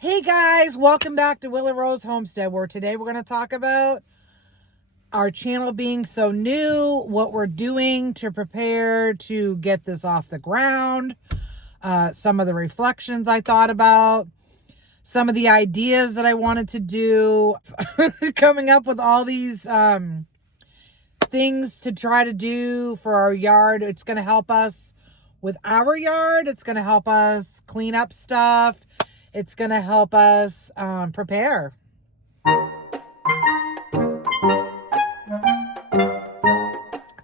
Hey guys, welcome back to Willow Rose Homestead, where today we're going to talk about our channel being so new, what we're doing to prepare to get this off the ground, some of the reflections I thought about, some of the ideas that I wanted to do, coming up with all these things to try to do for our yard. It's going to help us with our yard. It's going to help us clean up stuff. It's going to help us prepare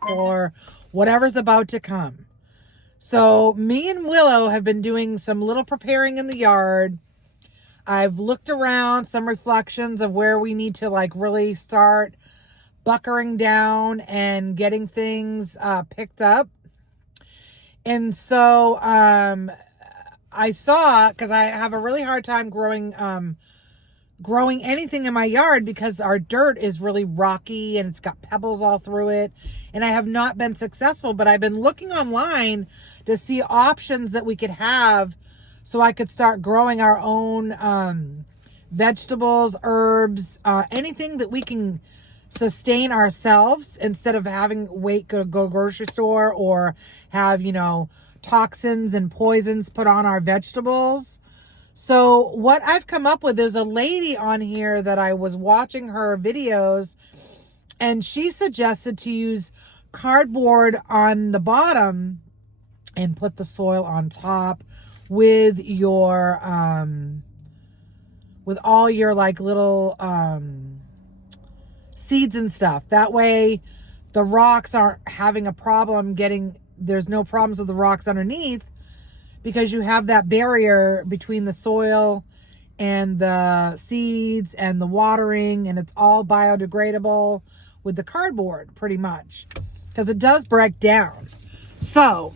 for whatever's about to come. So me and Willow have been doing some little preparing in the yard. I've looked around, some reflections of where we need to really start buckering down and getting things picked up. And so I saw, because I have a really hard time growing anything in my yard because our dirt is really rocky and it's got pebbles all through it. And I have not been successful, but I've been looking online to see options that we could have so I could start growing our own vegetables, herbs, anything that we can sustain ourselves instead of having go grocery store or have, toxins and poisons put on our vegetables. So what I've come up with, there's a lady on here that I was watching her videos, and she suggested to use cardboard on the bottom and put the soil on top with your with all your little seeds and stuff. That way the rocks aren't having a problem there's no problems with the rocks underneath, because you have that barrier between the soil and the seeds and the watering, and it's all biodegradable with the cardboard pretty much, because it does break down. So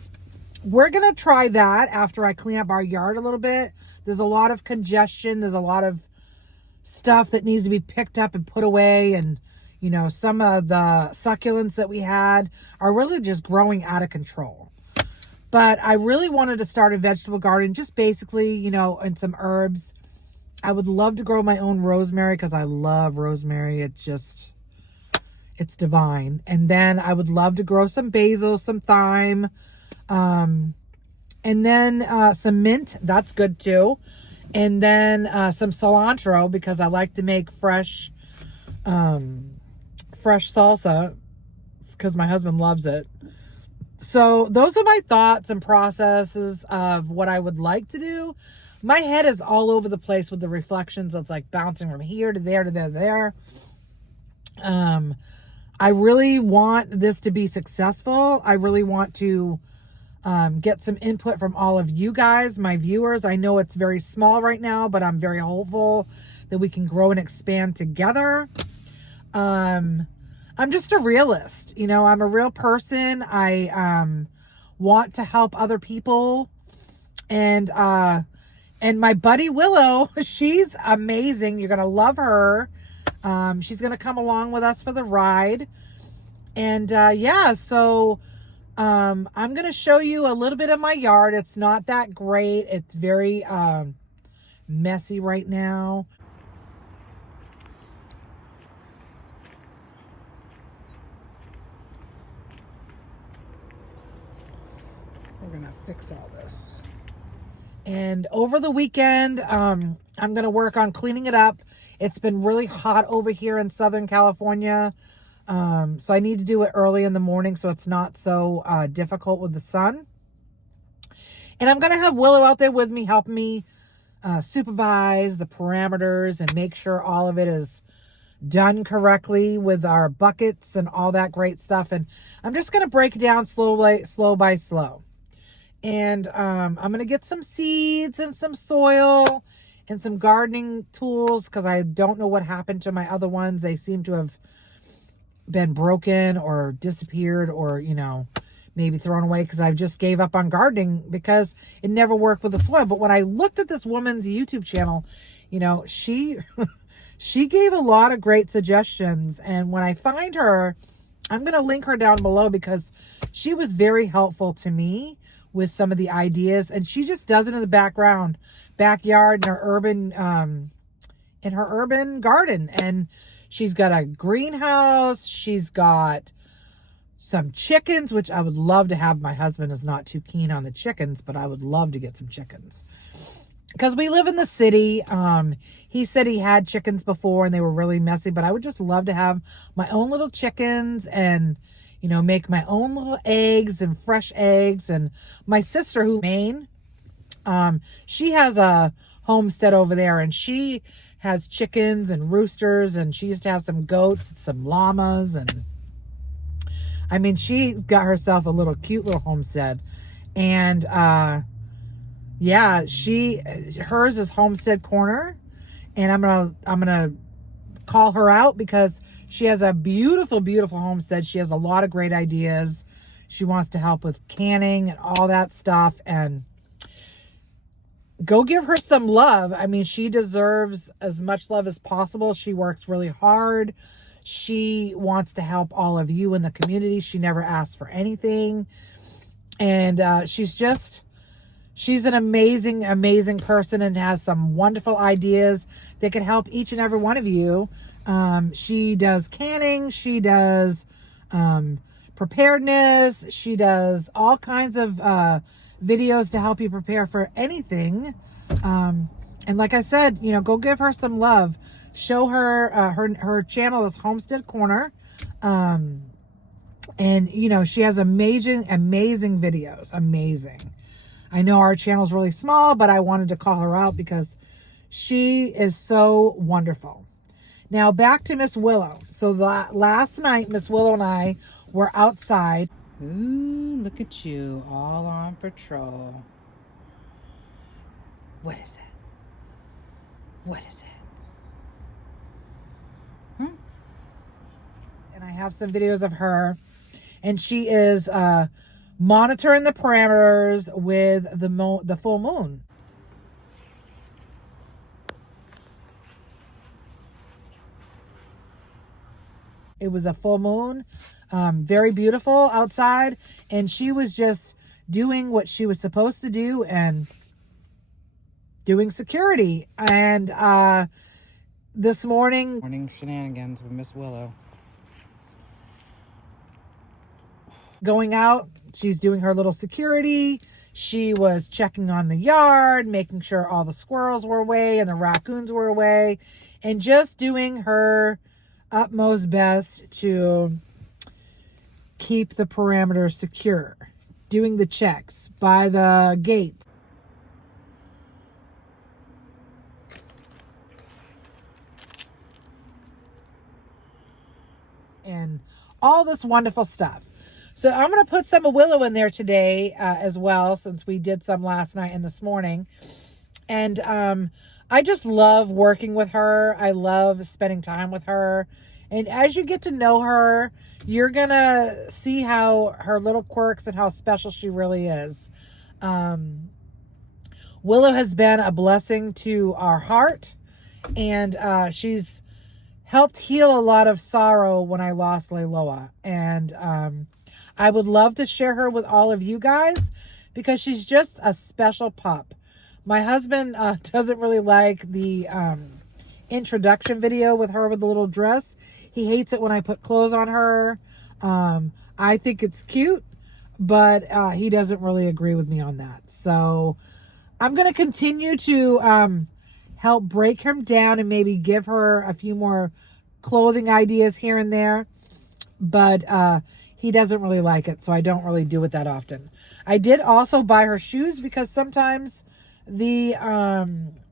we're going to try that after I clean up our yard a little bit. There's a lot of congestion. There's a lot of stuff that needs to be picked up and put away, and some of the succulents that we had are really just growing out of control. But I really wanted to start a vegetable garden, just basically, and some herbs. I would love to grow my own rosemary because I love rosemary. It's divine. And then I would love to grow some basil, some thyme, and then some mint. That's good too. And then some cilantro, because I like to make fresh salsa because my husband loves it. So those are my thoughts and processes of what I would like to do. My head is all over the place with the reflections. It's bouncing from here to there to there to there. I really want this to be successful. I really want to get some input from all of you guys, my viewers. I know it's very small right now, but I'm very hopeful that we can grow and expand together. I'm just a realist, I'm a real person. I want to help other people. And my buddy Willow, she's amazing. You're going to love her. She's going to come along with us for the ride. And so I'm going to show you a little bit of my yard. It's not that great. It's very messy right now. We're going to fix all this. And over the weekend, I'm going to work on cleaning it up. It's been really hot over here in Southern California. So I need to do it early in the morning so it's not so difficult with the sun. And I'm going to have Willow out there with me, helping me supervise the parameters and make sure all of it is done correctly with our buckets and all that great stuff. And I'm just going to break it down slow by slow. And I'm going to get some seeds and some soil and some gardening tools, because I don't know what happened to my other ones. They seem to have been broken or disappeared, or, maybe thrown away, because I've just gave up on gardening because it never worked with the soil. But when I looked at this woman's YouTube channel, she gave a lot of great suggestions. And when I find her, I'm going to link her down below, because she was very helpful to me with some of the ideas, and she just does it in the background backyard in her urban garden. And she's got a greenhouse. She's got some chickens, which I would love to have. My husband is not too keen on the chickens, but I would love to get some chickens because we live in the city. He said he had chickens before and they were really messy, but I would just love to have my own little chickens and, you know, make my own little eggs and fresh eggs. And my sister, who's in Maine, she has a homestead over there, and she has chickens and roosters, and she used to have some goats, some llamas, and I mean, she's got herself a little cute little homestead. And yeah, hers is Homestead Corner, and I'm gonna call her out because she has a beautiful, beautiful homestead. She has a lot of great ideas. She wants to help with canning and all that stuff, and go give her some love. I mean, she deserves as much love as possible. She works really hard. She wants to help all of you in the community. She never asks for anything. And she's an amazing, amazing person and has some wonderful ideas that could help each and every one of you. She does canning. She does preparedness. She does all kinds of videos to help you prepare for anything. And like I said, you know, go give her some love. Show her her channel is Homestead Corner. And you know, she has amazing videos. Amazing. I know our channel is really small, but I wanted to call her out because she is so wonderful. Now back to Miss Willow. So last night, Miss Willow and I were outside. Ooh, look at you, all on patrol. What is it? What is it? And I have some videos of her, and she is monitoring the parameters with the full moon. It was a full moon, very beautiful outside, and she was just doing what she was supposed to do and doing security. And this morning shenanigans with Miss Willow. Going out, she's doing her little security. She was checking on the yard, making sure all the squirrels were away and the raccoons were away, and just doing her utmost best to keep the perimeter secure, doing the checks by the gate. And all this wonderful stuff. So I'm going to put some of Willow in there today as well, since we did some last night and this morning. And I just love working with her. I love spending time with her. And as you get to know her, you're going to see how her little quirks and how special she really is. Willow has been a blessing to our heart. And she's helped heal a lot of sorrow when I lost Leiloa. And I would love to share her with all of you guys because she's just a special pup. My husband doesn't really like the introduction video with her with the little dress. He hates it when I put clothes on her. I think it's cute, but he doesn't really agree with me on that. So I'm going to continue to help break him down and maybe give her a few more clothing ideas here and there. But he doesn't really like it, so I don't really do it that often. I did also buy her shoes because sometimes the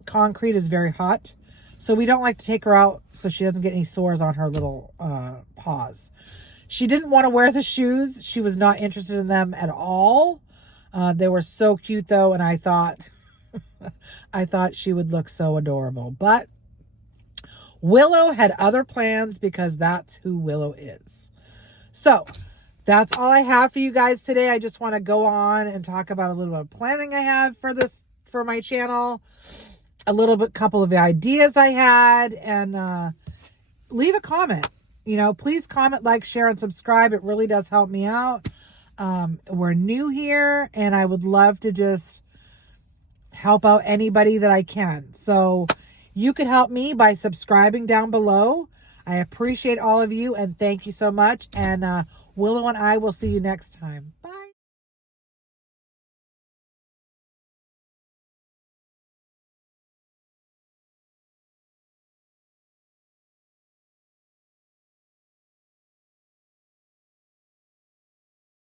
concrete is very hot. So we don't like to take her out so she doesn't get any sores on her little paws. She didn't want to wear the shoes. She was not interested in them at all. They were so cute though, and I thought she would look so adorable. But Willow had other plans because that's who Willow is. So that's all I have for you guys today. I just want to go on and talk about a little bit of planning I have for my channel, couple of ideas I had, and leave a comment. You know, please comment, like, share, and subscribe. It really does help me out. We're new here, and I would love to just help out anybody that I can. So you could help me by subscribing down below. I appreciate all of you and thank you so much. And Willow and I will see you next time. Bye.